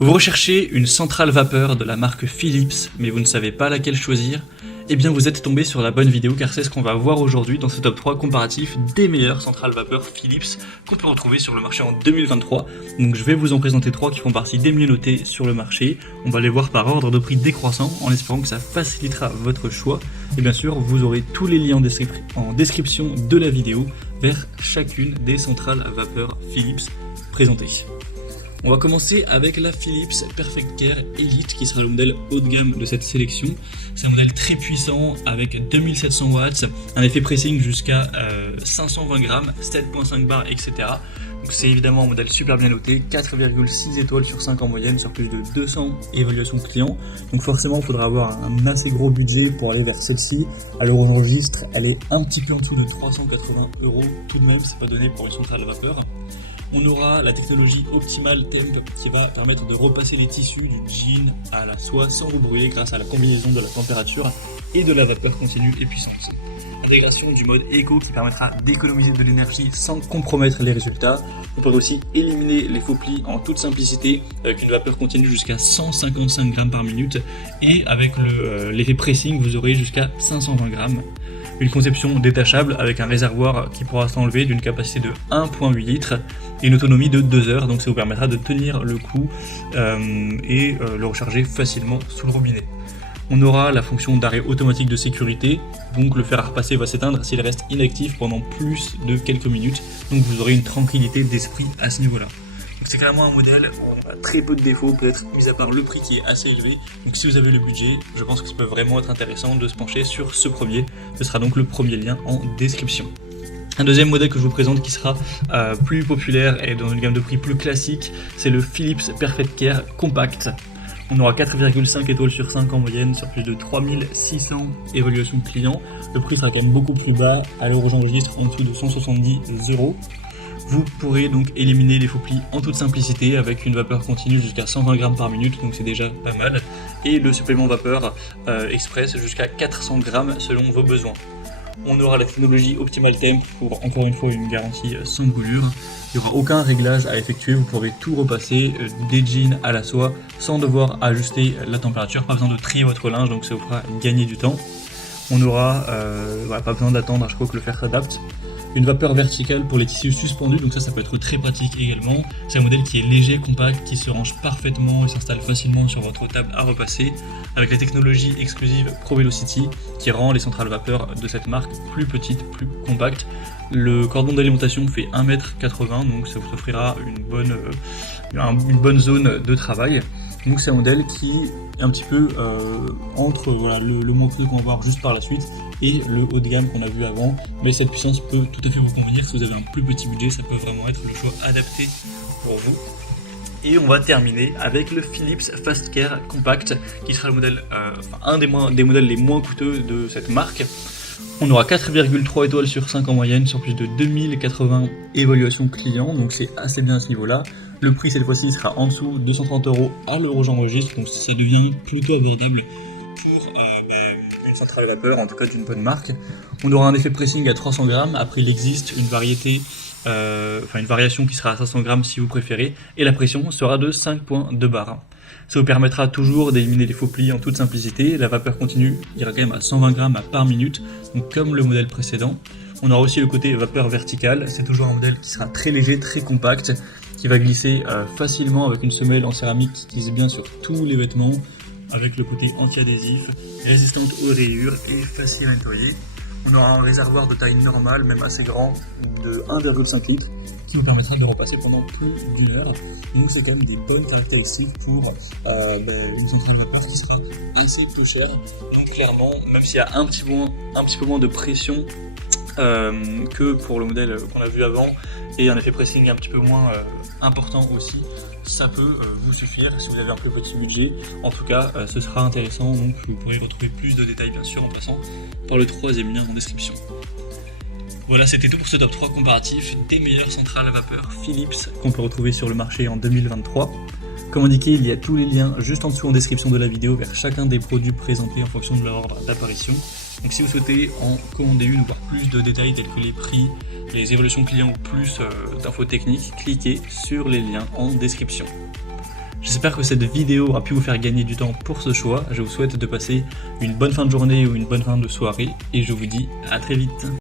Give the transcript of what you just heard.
Vous recherchez une centrale vapeur de la marque Philips, mais vous ne savez pas laquelle choisir? Eh bien vous êtes tombé sur la bonne vidéo car c'est ce qu'on va voir aujourd'hui dans ce top 3 comparatif des meilleures centrales vapeur Philips qu'on peut retrouver sur le marché en 2023. Donc je vais vous en présenter 3 qui font partie des mieux notés sur le marché. On va les voir par ordre de prix décroissant en espérant que ça facilitera votre choix. Et bien sûr vous aurez tous les liens en description de la vidéo vers chacune des centrales vapeur Philips présentées. On va commencer avec la Philips Perfect Care Elite qui sera le modèle haut de gamme de cette sélection. C'est un modèle très puissant avec 2700 watts, un effet pressing jusqu'à 520 grammes, 7.5 bars, etc. Donc c'est évidemment un modèle super bien noté, 4,6 étoiles sur 5 en moyenne sur plus de 200 évaluations clients. Donc forcément il faudra avoir un assez gros budget pour aller vers celle-ci. À l'heure où on enregistre, elle est un petit peu en dessous de 380 € tout de même, c'est pas donné pour une centrale vapeur. On aura la technologie Optimal Temp qui va permettre de repasser les tissus du jean à la soie sans vous brûler grâce à la combinaison de la température et de la vapeur continue et puissante. Intégration du mode éco qui permettra d'économiser de l'énergie sans compromettre les résultats. On peut aussi éliminer les faux plis en toute simplicité avec une vapeur continue jusqu'à 155 grammes par minute et avec l'effet pressing vous aurez jusqu'à 520 grammes. Une conception détachable avec un réservoir qui pourra s'enlever d'une capacité de 1,8 litres et une autonomie de 2 heures, donc ça vous permettra de tenir le coup et le recharger facilement sous le robinet. On aura la fonction d'arrêt automatique de sécurité, donc le fer à repasser va s'éteindre s'il reste inactif pendant plus de quelques minutes, donc vous aurez une tranquillité d'esprit à ce niveau-là. Donc c'est clairement un modèle où on a très peu de défauts, peut-être mis à part le prix qui est assez élevé. Donc si vous avez le budget, je pense que ça peut vraiment être intéressant de se pencher sur ce premier. Ce sera donc le premier lien en description. Un deuxième modèle que je vous présente qui sera plus populaire et dans une gamme de prix plus classique, c'est le Philips Perfect Care Compact. On aura 4,5 étoiles sur 5 en moyenne sur plus de 3600 évaluations clients. Le prix sera quand même beaucoup plus bas, à l'heure où j'enregistre en dessous de 170 €. Vous pourrez donc éliminer les faux plis en toute simplicité avec une vapeur continue jusqu'à 120 grammes par minute, donc c'est déjà pas mal. Et le supplément vapeur express jusqu'à 400 grammes selon vos besoins. On aura la technologie Optimal Temp pour encore une fois une garantie sans brûlure. Il n'y aura aucun réglage à effectuer, vous pourrez tout repasser des jeans à la soie sans devoir ajuster la température, pas besoin de trier votre linge, donc ça vous fera gagner du temps. On aura pas besoin d'attendre à chaque fois que le fer s'adapte. Une vapeur verticale pour les tissus suspendus, donc ça peut être très pratique également. C'est un modèle qui est léger, compact, qui se range parfaitement et s'installe facilement sur votre table à repasser, avec la technologie exclusive ProVelocity qui rend les centrales vapeur de cette marque plus petites, plus compactes. Le cordon d'alimentation fait 1,80 m, donc ça vous offrira une bonne zone de travail. Donc c'est un modèle qui est un petit peu entre le moins coûteux qu'on va voir juste par la suite et le haut de gamme qu'on a vu avant, mais cette puissance peut tout à fait vous convenir. Si vous avez un plus petit budget, ça peut vraiment être le choix adapté pour vous. Et on va terminer avec le Philips Fast Care Compact qui sera le modèle, un des modèles les moins coûteux de cette marque. On aura 4,3 étoiles sur 5 en moyenne sur plus de 2080 évaluations clients, donc c'est assez bien à ce niveau-là. Le prix cette fois-ci sera en dessous de 230 € à l'heure où j'enregistre, donc ça devient plutôt abordable pour une centrale vapeur, en tout cas d'une bonne marque. On aura un effet pressing à 300 grammes, après il existe une variation qui sera à 500 grammes si vous préférez, et la pression sera de 5,2 bars. Ça vous permettra toujours d'éliminer les faux plis en toute simplicité. La vapeur continue ira quand même à 120 grammes par minute, donc comme le modèle précédent. On aura aussi le côté vapeur verticale, c'est toujours un modèle qui sera très léger, très compact, qui va glisser facilement avec une semelle en céramique qui glisse bien sur tous les vêtements, avec le côté anti-adhésif, résistante aux rayures et facile à nettoyer. On aura un réservoir de taille normale, même assez grand, de 1,5 litres, qui vous permettra de repasser pendant plus d'une heure. Donc c'est quand même des bonnes caractéristiques pour une centrale vapeur qui sera assez peu chère. Donc clairement, même s'il y a un petit peu moins de pression que pour le modèle qu'on a vu avant, et un effet pressing un petit peu moins important aussi, ça peut vous suffire si vous avez un peu petit budget. En tout cas, ce sera intéressant, donc vous pourrez retrouver plus de détails bien sûr en passant par le troisième lien en description. Voilà, c'était tout pour ce top 3 comparatif des meilleures centrales vapeur Philips qu'on peut retrouver sur le marché en 2023. Comme indiqué, il y a tous les liens juste en dessous en description de la vidéo vers chacun des produits présentés en fonction de leur ordre d'apparition. Donc si vous souhaitez en commander une ou voir plus de détails tels que les prix, les évaluations clients ou plus d'infos techniques, cliquez sur les liens en description. J'espère que cette vidéo aura pu vous faire gagner du temps pour ce choix. Je vous souhaite de passer une bonne fin de journée ou une bonne fin de soirée et je vous dis à très vite.